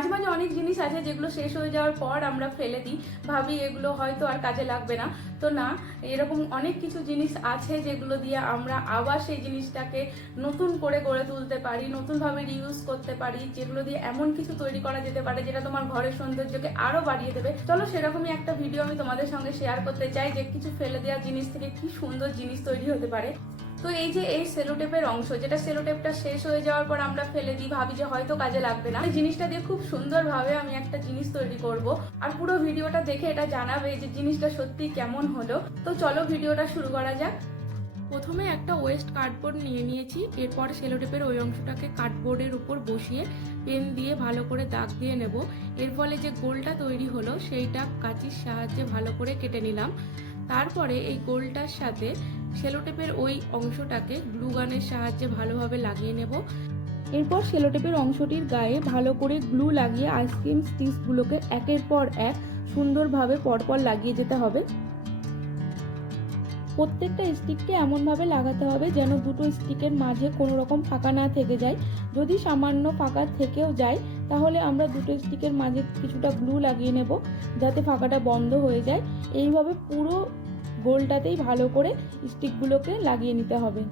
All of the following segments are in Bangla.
মাঝে মাঝে অনেক জিনিস আছে যেগুলো শেষ হয়ে যাওয়ার পর আমরা ফেলে দিই, ভাবি এগুলো হয়তো আর কাজে লাগবে না। তো না, এরকম অনেক কিছু জিনিস আছে যেগুলো দিয়ে আমরা আবার সেই জিনিসটাকে নতুন করে গড়ে তুলতে পারি, নতুনভাবে রিউজ করতে পারি, যেগুলো দিয়ে এমন কিছু তৈরি করা যেতে পারে যেটা তোমার ঘরের সৌন্দর্যকে আরো বাড়িয়ে দেবে। চলো সেরকমই একটা ভিডিও আমি তোমাদের সঙ্গে শেয়ার করতে চাই যে কিছু ফেলে দেওয়া জিনিস থেকে কি সুন্দর জিনিস তৈরি হতে পারে। তো এই যে এই সেলোটেপের অংশ, যেটা সেলোটেপটা শেষ হয়ে যাওয়ার পর আমরা ফেলে দিই, ভাবি যে হয়তো কাজে লাগবে না, এই জিনিসটা দিয়ে খুব সুন্দরভাবে আমি একটা জিনিস তৈরি করব। আর পুরো ভিডিওটা দেখে এটা জানাবে যে জিনিসটা সত্যি কেমন হলো। তো চলো ভিডিওটা শুরু করা যাক। প্রথমে একটা ওয়েস্ট কার্ডবোর্ড নিয়ে নিয়েছি, এরপর সেলোটেপের ওই অংশটাকে কার্ডবোর্ডের উপর বসিয়ে পেন দিয়ে ভালো করে দাগ দিয়ে নেব। এর ফলে যে গোলটা তৈরি হলো সেইটা কাঁচির সাহায্যে ভালো করে কেটে নিলাম। তারপরে এই গোলটার সাথে সেলোটেপের ওই অংশটাকে গ্লু গানের সাহায্যে ভালোভাবে লাগিয়ে নেব। এরপর সেলোটেপের অংশটির গায়ে ভালো করে গ্লু লাগিয়ে আইসক্রিম স্টিকগুলোকে একের পর এক সুন্দরভাবে পরপর লাগিয়ে যেতে হবে। প্রত্যেকটা স্টিককে এমনভাবে লাগাতে হবে যেন দুটো স্টিকের মাঝে কোনো রকম ফাঁকা না থেকে যায়। যদি সামান্য ফাঁকা থেকেও যায় তাহলে আমরা দুটো স্টিকের মাঝে কিছুটা গ্লু লাগিয়ে নেব যাতে ফাঁকাটা বন্ধ হয়ে যায়। এইভাবে পুরো গোলটাতেই ভালো করে স্টিকগুলোকে লাগিয়ে নিতে হবে।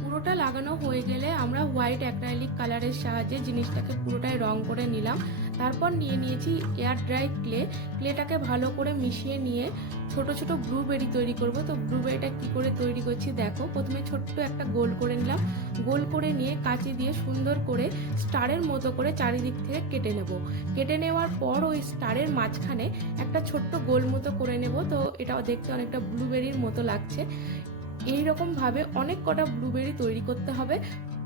পুরোটা লাগানো হয়ে গেলে আমরা হোয়াইট অ্যাক্রাইলিক কালারের সাহায্যে জিনিসটাকে পুরোটাই রং করে নিলাম। তারপর নিয়ে নিয়েছি এয়ার ড্রাই ক্লেটাকে ভালো করে মিশিয়ে নিয়ে ছোট ছোট ব্লুবেরি তৈরি করব। তো ব্লুবেরিটা কি করে তৈরি করছি দেখো। প্রথমে ছোট্ট একটা গোল করে নিলাম, গোল করে নিয়ে কাঁচি দিয়ে সুন্দর করে স্টারের মতো করে চারিদিক থেকে কেটে নেব। কেটে নেওয়ার পর ওই স্টারের মাঝখানে একটা ছোট্ট গোল মতো করে নেব। তো এটা দেখতে অনেকটা ব্লুবেরির মতো লাগছে। এইরকম ভাবে অনেক কটা ব্লুবেরি তৈরি করতে হবে।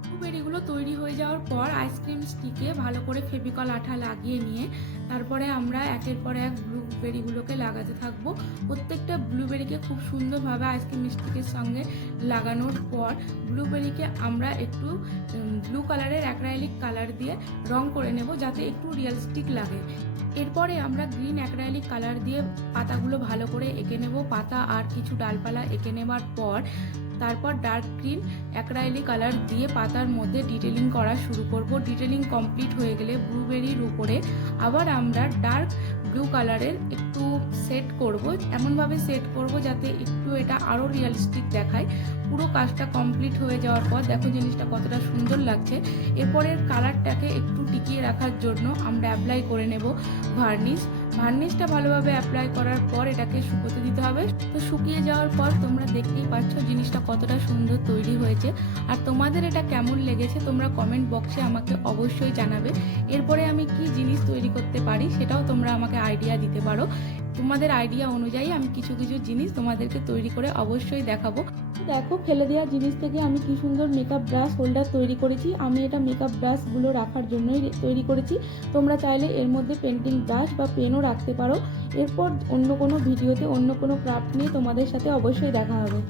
ব্লুবেরিগুলো তৈরি হয়ে যাওয়ার পর আইসক্রিম স্টিকে ভালো করে ফেভিকল আঠা লাগিয়ে নিয়ে তারপরে আমরা একের পর এক ব্লুবেরিগুলোকে লাগাতে থাকবো। প্রত্যেকটা ব্লুবেরিকে খুব সুন্দরভাবে আইসক্রিম স্টিকের সঙ্গে লাগানোর পর ব্লুবেরিকে আমরা একটু ব্লু কালারের অ্যাক্রাইলিক কালার দিয়ে রং করে নেব যাতে একটু রিয়েলিস্টিক লাগে। এরপরে আমরা গ্রিন অ্যাক্রাইলিক কালার দিয়ে পাতাগুলো ভালো করে এঁকে নেব। পাতা আর কিছু ডালপালা এঁকে নেবার পর তারপর ডার্ক গ্রিন অ্যাক্রাইলিক কালার দিয়ে পাতার মধ্যে ডিটেলিং করা শুরু করব। ডিটেলিং কমপ্লিট হয়ে গেলে ব্লুবেরির উপরে আবার আমরা ডার্ক ব্লু কালারের একটু সেট করব, এমনভাবে সেট করব যাতে একটু এটা আরও রিয়েলিস্টিক দেখায়। পুরো কাজটা কমপ্লিট হয়ে যাওয়ার পর দেখো জিনিসটা কতটা সুন্দর লাগছে। এরপরের কালারটাকে একটু টিকিয়ে রাখার জন্য আমরা অ্যাপ্লাই করে নেব ভার্নিশটা ভালোভাবে অ্যাপ্লাই করার পর এটাকে শুকোতে দিতে হবে। তো শুকিয়ে যাওয়ার পর তোমরা দেখতেই পাচ্ছ জিনিসটা কতটা সুন্দর তৈরি হয়েছে। আর তোমাদের এটা কেমন লেগেছে তোমরা কমেন্ট বক্সে আমাকে অবশ্যই জানাবে। এরপরে আমি কি জিনিস তৈরি করতে পারি সেটাও তোমরা আমাকে আইডিয়া দিতে পারো। তোমাদের আইডিয়া অনুযায়ী আমি কিছু কিছু জিনিস তোমাদেরকে তৈরি করে অবশ্যই দেখাবো। দেখো ফেলে দেওয়া জিনিস থেকে আমি কি সুন্দর মেকআপ ব্রাশ হোল্ডার তৈরি করেছি। আমি এটা মেকআপ ব্রাশগুলো রাখার জন্যই তৈরি করেছি। তোমরা চাইলে এর মধ্যে পেন্টিং ব্রাশ বা পেনও রাখতে পারো। এরপর অন্য কোনো ভিডিওতে অন্য কোনো ক্রাফট নিয়ে তোমাদের সাথে অবশ্যই দেখা হবে।